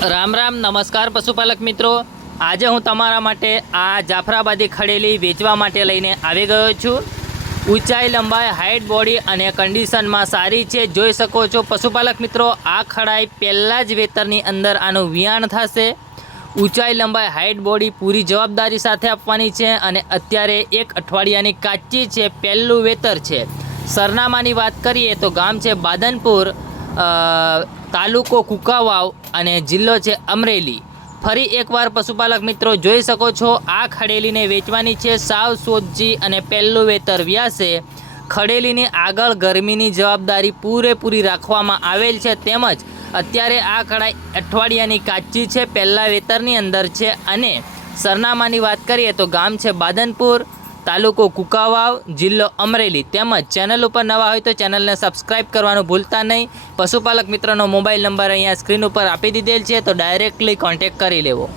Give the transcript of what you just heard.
રામ રામ નમસ્કાર પશુપાલક મિત્રો। આજે હું તમારા માટે આ જાફરાબાદી ખડેલી વેચવા માટે લઈને આવી ગયો છું। ઊંચાઈ, લંબાઈ, હાઇટ, બોડી અને કન્ડિશનમાં સારી છે। જોઈ શકો છો પશુપાલક મિત્રો, આ ખડાઈ પહેલાં જ વેતરની અંદર આનું વિયાણ થશે। ઊંચાઈ, લંબાઈ, હાઇટ, બોડી પૂરી જવાબદારી સાથે આપવાની છે અને અત્યારે 1 અઠવાડિયાની કાચી છે। પહેલું વેતર છે। સરનામાની વાત કરીએ તો ગામ છે બાદનપુર, તાલુકો કુકાવાવ અને જિલ્લો છે અમરેલી। ફરી એકવાર પશુપાલક મિત્રો જોઈ શકો છો, આ ખડેલીને વેચવાની છે સાવ સોજી અને પહેલું વેતર વ્યાસે। ખડેલીની આગળ ગરમીની જવાબદારી પૂરેપૂરી રાખવામાં આવેલ છે, તેમજ અત્યારે આ ખડાઈ અઠવાડિયાની કાચી છે, પહેલાં વેતરની અંદર છે। અને સરનામાની વાત કરીએ તો ગામ છે બાદનપુર, તાલુકો કુકાવાવ, જિલ્લો અમરેલી। તેમજ ચેનલ ઉપર નવા હોય તો ચેનલને સબસ્ક્રાઈબ કરવાનું ભૂલતા નહીં। પશુપાલક મિત્રનો મોબાઈલ નંબર અહીંયા સ્ક્રીન ઉપર આપી દીધેલ છે, તો ડાયરેક્ટલી કોન્ટેક્ટ કરી લેવો।